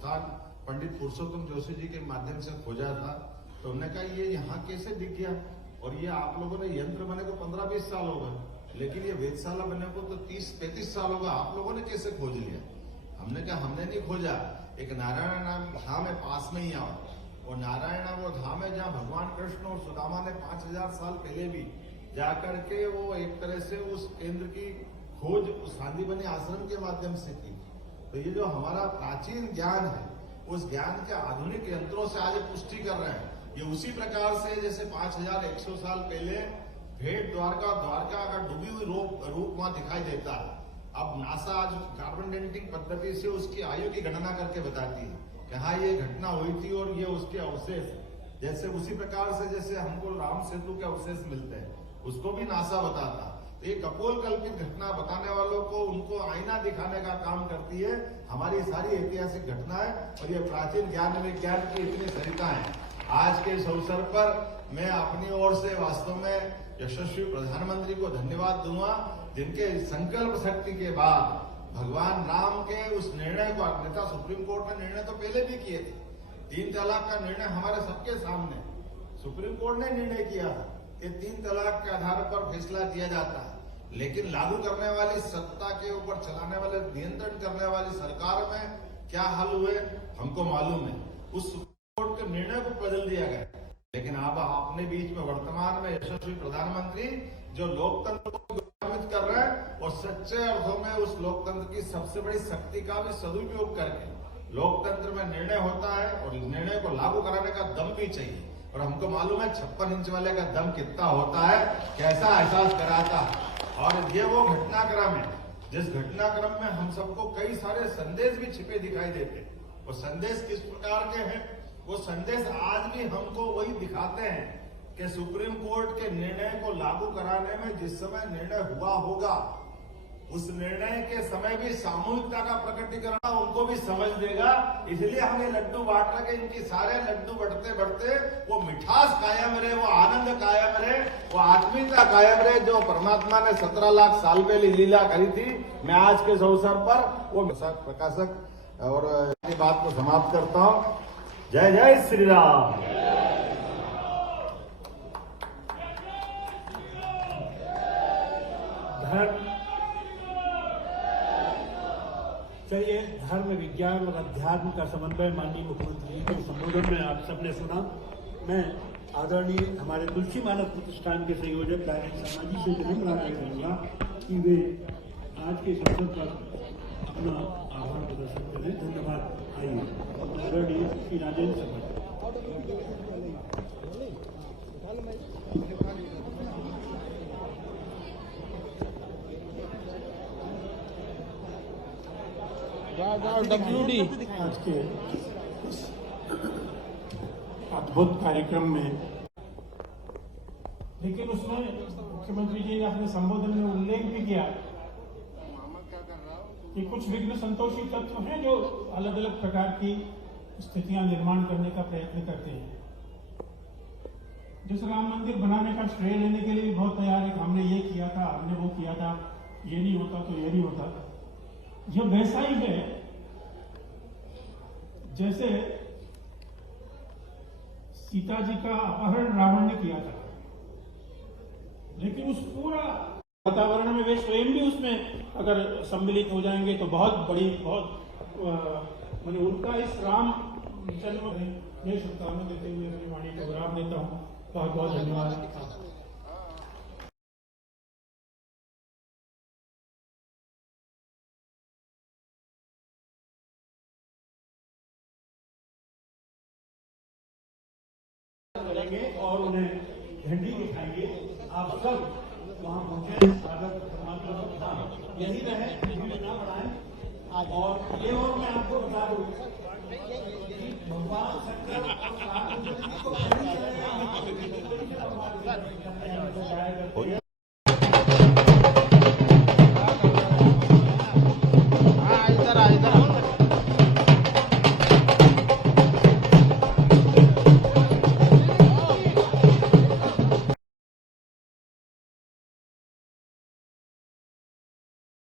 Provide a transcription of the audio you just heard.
स्थान पंडित पुरुषोत्तम जोशी जी के माध्यम से खोजा था। तो उन्होंने कहा ये यहाँ कैसे दिख गया, और ये आप लोगों ने यंत्र बने को 15-20 साल हो गए, लेकिन ये वेधशाला बने को तो 30-35 साल होगा, आप लोगों ने कैसे खोज लिया? हमने कहा हमने नहीं खोजा, एक नारायण नाम धाम है पास में ही आओ, और नारायण वो धाम है जहाँ भगवान कृष्ण और सुदामा ने 5000 साल पहले भी जाकर के वो एक तरह से उस केंद्र की खोज उस सांदीपनि आश्रम के माध्यम से की। तो ये जो हमारा प्राचीन ज्ञान है, उस ज्ञान के आधुनिक यंत्रों से आज पुष्टि कर रहे हैं। ये उसी प्रकार से जैसे 5100 साल पहले भेंट द्वारका अगर डूबी हुई रूप वहां दिखाई देता है। अब नासा आज कार्बन डेटिंग पद्धति से उसकी आयु की गणना करके बताती है कि हाँ ये घटना हुई थी और ये उसके अवशेष, जैसे उसी प्रकार से जैसे हमको राम सेतु के अवशेष मिलते हैं, उसको भी नासा बताता। तो ये कपोल कल्पित घटना बताने वालों को उनको आईना दिखाने का काम करती है हमारी सारी ऐतिहासिक घटनाएं, और ये प्राचीन ज्ञान विज्ञान की इतनी सरिता है। आज के इस अवसर पर मैं अपनी ओर से वास्तव में यशस्वी प्रधानमंत्री को धन्यवाद दूंगा, जिनके संकल्प शक्ति के बाद भगवान राम के उस निर्णय को, अन्यथा सुप्रीम कोर्ट ने निर्णय तो पहले भी किए थे, 3 तलाक का निर्णय हमारे सबके सामने सुप्रीम कोर्ट ने निर्णय किया था कि 3 तलाक के आधार पर फैसला दिया जाता है, लेकिन लागू करने वाली सत्ता के ऊपर चलाने वाले, नियंत्रण करने वाली सरकार में क्या हाल हुए हमको मालूम है। उस कोर्ट के निर्णय को बदल दिया गया, लेकिन अब अपने बीच में वर्तमान में यशस्वी प्रधानमंत्री जो लोकतंत्र को गौरवित कर रहे हैं और सच्चे अर्थों में उस लोकतंत्र की सबसे बड़ी शक्ति का भी सदुपयोग करके लोकतंत्र में निर्णय होता है, और इस निर्णय को लागू कराने का दम भी चाहिए। और हमको मालूम है 56 इंच वाले का दम कितना होता है, कैसा एहसास कराता है। और ये वो घटनाक्रम है जिस घटनाक्रम में हम सबको कई सारे संदेश भी छिपे दिखाई देते। वो संदेश किस प्रकार के हैं? वो संदेश आज भी हमको वही दिखाते हैं कि सुप्रीम कोर्ट के निर्णय को लागू कराने में जिस समय निर्णय हुआ होगा, उस निर्णय के समय भी सामूहिकता का प्रकटीकरण उनको भी समझ देगा। इसलिए हम ये लड्डू बांट रहे, इनकी सारे लड्डू बढ़ते बढ़ते वो मिठास कायम रहे, वो आनंद कायम रहे, वो आत्मीयता कायम रहे जो परमात्मा ने 17 लाख साल पहले लीला करी थी। मैं आज के इस अवसर पर वो प्रकाशक और बात को समाप्त करता हूँ। जय जय श्री राम। चलिए, धर्म विज्ञान और अध्यात्म का समन्वय माननीय मुख्यमंत्री जी के संबोधन में आप सबने सुना। मैं आदरणीय हमारे तुलसी मानव प्रतिष्ठान के संयोजक राजेंद्र शर्मा जी से विनम्र आग्रह करूंगा कि वे आज के अवसर पर अपना आभार प्रदर्शन करें। धन्यवाद। आइए आदरणीय श्री राजेंद्र शर्मा जी। आज के अद्भुत कार्यक्रम में, लेकिन उसमें मुख्यमंत्री जी ने अपने संबोधन में उल्लेख भी किया कि कुछ विघ्न संतोषी तत्व हैं जो अलग अलग प्रकार की स्थितियां निर्माण करने का प्रयत्न करते हैं। जिस राम मंदिर बनाने का श्रेय लेने के लिए भी बहुत तैयार है, हमने ये किया था, हमने वो किया था, ये नहीं होता तो ये नहीं होता। यह वैसा ही है जैसे सीता जी का अपहरण रावण ने किया था, लेकिन उस पूरा वातावरण में वे स्वयं भी उसमें अगर सम्मिलित हो जाएंगे तो बहुत बड़ी, बहुत मैंने उनका इस राम जन्म में शुभकामना देते हुए अपनी वाणी को विराम देता हूँ। बहुत बहुत धन्यवाद। करेंगे और उन्हें झंडी दिखाएंगे। आप सब वहां पहुंचे, स्वागत यही रहे, भीड़ ना बढ़ाएं। और ये और मैं आपको बता दूं, भगवान शंकर